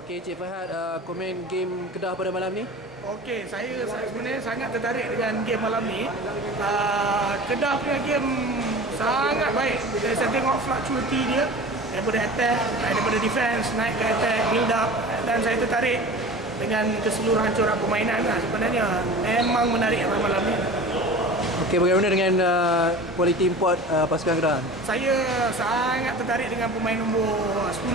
Okey, Cik Fahad, uh, komen game Kedah pada malam ni? Okey, saya, saya sebenarnya sangat tertarik dengan game malam ni. Uh, Kedah punya game sangat baik. Saya, saya tengok fluctuate dia daripada attack, daripada defense, naik ke attack, build up dan saya tertarik dengan keseluruhan corak permainan lah sebenarnya. Memang menarik lah malam ni. Okey, bagaimana dengan uh, kualiti import uh, pasukan Kedah? Saya sangat tertarik dengan pemain nombor 10,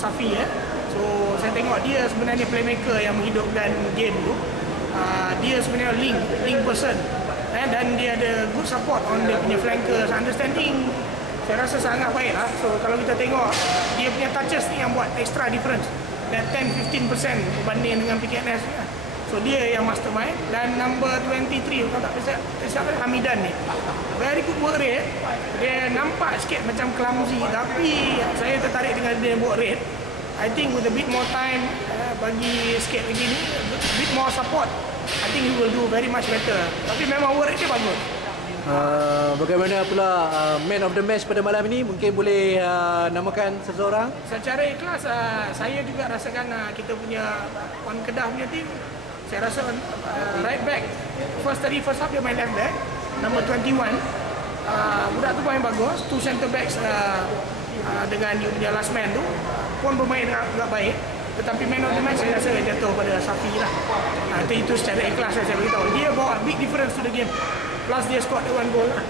Safi ya. So saya tengok dia sebenarnya playmaker yang menghidupkan game tu. Uh, dia sebenarnya link, link person. Eh, dan dia ada good support on dia punya flankers, understanding. Saya rasa sangat baik lah. So kalau kita tengok dia punya touches ni yang buat extra difference. That 10-15% berbanding dengan PKNS ni lah. So dia yang mastermind dan number 23 kalau tak silap siapa Hamidan ni. Very good work rate. Dia nampak sikit macam clumsy tapi saya tertarik dengan dia work rate. I think with a bit more time uh, bagi sikit lagi ni, a bit more support, I think he will do very much better. Tapi memang work rate dia bagus. Uh, bagaimana pula uh, man of the match pada malam ini? Mungkin boleh uh, namakan seseorang? Secara ikhlas, uh, saya juga rasakan uh, kita punya Wan Kedah punya team saya rasa uh, right back. First tadi first half dia main left back number 21 uh, budak tu main bagus. Two centre backs uh, uh, dengan you punya last man tu pun bermain agak baik. Tetapi man of the match saya rasa jatuh pada Safi lah. Uh, itu, itu secara ikhlas saya beritahu. Dia bawa big difference to the game. Plus dia scored the one goal lah.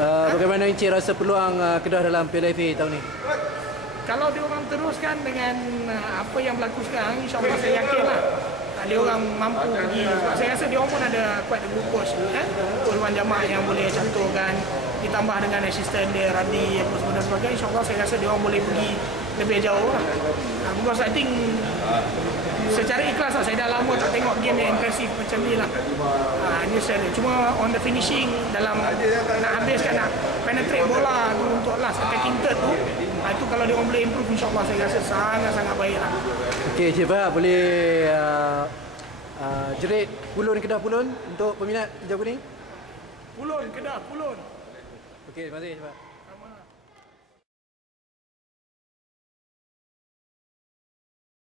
Uh, bagaimana Encik rasa peluang uh, Kedah dalam Piala FA tahun ni? Kalau dia orang teruskan dengan uh, apa yang berlaku sekarang, insyaAllah saya yakin lah dia orang mampu. Pergi sebab saya rasa dia orang pun ada quite a good coach kan Puluhan jamaah yang boleh contohkan ditambah dengan asisten dia Radi apa semua dan sebagainya. insyaAllah saya rasa dia orang boleh pergi lebih jauh lah. Uh, because I think secara ikhlas lah saya dah lama tak tengok game yang impresif macam ni lah. Uh, ni saya cuma on the finishing dalam nak habiskan nak penetrate bola tu untuk last attacking third tu itu kalau dia orang boleh improve insyaAllah saya rasa sangat-sangat baik lah Okey, Cik Fahad boleh uh, uh, jerit pulun Kedah pulun untuk peminat hijau kuning? Pulun, Kedah, Pulun. Okey, terima kasih Cik Fahad.